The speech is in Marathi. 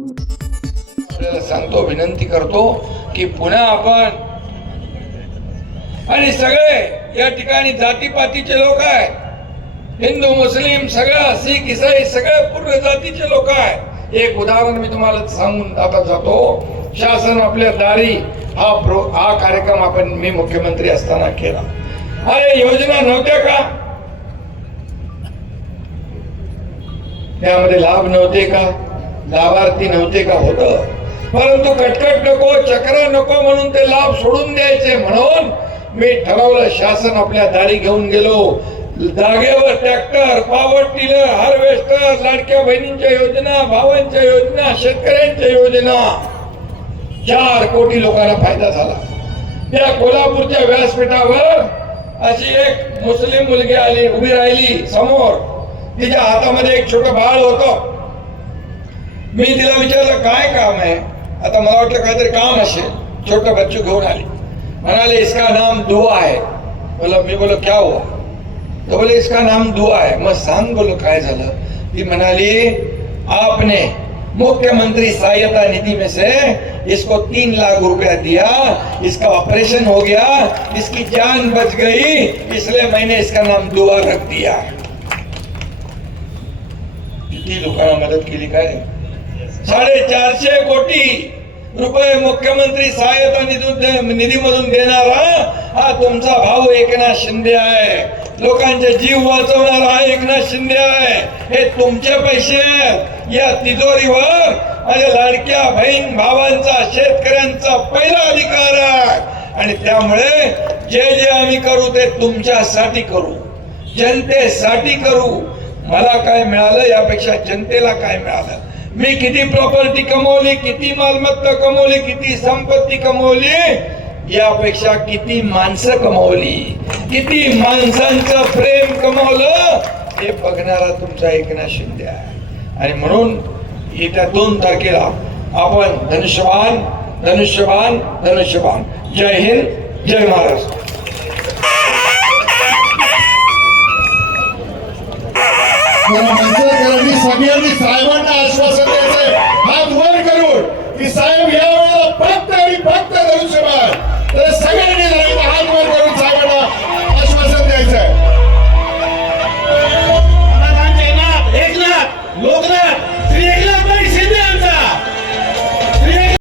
आपल्याला सांगतो विनंती करतो की पुन्हा आपण आणि सगळे या ठिकाणी जातीपातीचे लोक आहे हिंदू मुस्लिम सगळं शीख इसाई सगळे पूर्ण जातीचे लोक आहे एक उदाहरण मी तुम्हाला सांगून आता जातो. शासन आपल्या दारी हा प्रो हा कार्यक्रम आपण मी मुख्यमंत्री असताना केला. अरे योजना नव्हत्या का? त्यामध्ये लाभ नव्हते का? लाभार्थी नव्हते का होत? परंतु कटकट नको चक्र नको म्हणून ते लाभ सोडून द्यायचे म्हणून मी ठरवलं शासन आपल्या दारी घेऊन गेलो. जागेवर ट्रॅक्टर पॉवर टिलर हार्वेस्टर लाडक्या बहिणींच्या योजना भावांच्या योजना शेतकऱ्यांच्या योजना. चार कोटी लोकांना फायदा झाला. त्या कोल्हापूरच्या व्यासपीठावर अशी एक मुस्लिम मुलगी आली उभी राहिली समोर. तिच्या हातामध्ये एक छोट बाळ होत. मी तिला विचारलं, काय काम आहे? आता मला वाटलं काहीतरी काम असेल. छोट बच्चू घेऊन आली. म्हणाले, इसका नाम दुआ है. बोला, मी बोलो, क्या हुआ? तो बोले, इसका नाम दुआ है. मग सांग बोलो, काय झालं? ती म्हणाली, आपने मुख्यमंत्री सहायता निधि में से इसको तीन लाख रुपया दिया, इसका ऑपरेशन हो गया, इसकी जान बच गई, इसलिए मैंने इसका नाम दुआ रख दिया. किती लोकांना मदत केली काय? साडेचारशे कोटी रुपये मुख्यमंत्री सहायता निधीतून निधीमधून देणारा हा तुमचा भाऊ एकनाथ शिंदे आहे. लोकांचे जीव वाचवणारा हा एकनाथ शिंदे आहे. हे तुमचे पैसे आहेत. या तिजोरीवर माझ्या लाडक्या बहीण भावांचा शेतकऱ्यांचा पहिला अधिकार आहे. आणि त्यामुळे जे जे आम्ही करू ते तुमच्यासाठी करू. जनतेसाठी करू. मला काय मिळालं यापेक्षा जनतेला काय मिळालं? मी किती प्रॉपर्टी कमवली किती मालमत्ता कमवली किती संपत्ती कमवली यापेक्षा किती माणसं कमवली किती माणसांचं प्रेम कमवलं हे बघणारा तुमचा एकनाथ शिंदे आहे. आणि म्हणून येत्या दोन तारखेला आपण धनुष्यबाण धनुष्यबाण धनुष्यबाण. जय हिंद जय महाराष्ट्र. गांधी सगळ्यांनी साहेबांना आश्वासन द्यायचंय. हात आणि फक्त धनुष्यबाण. तर सगळ्यांनी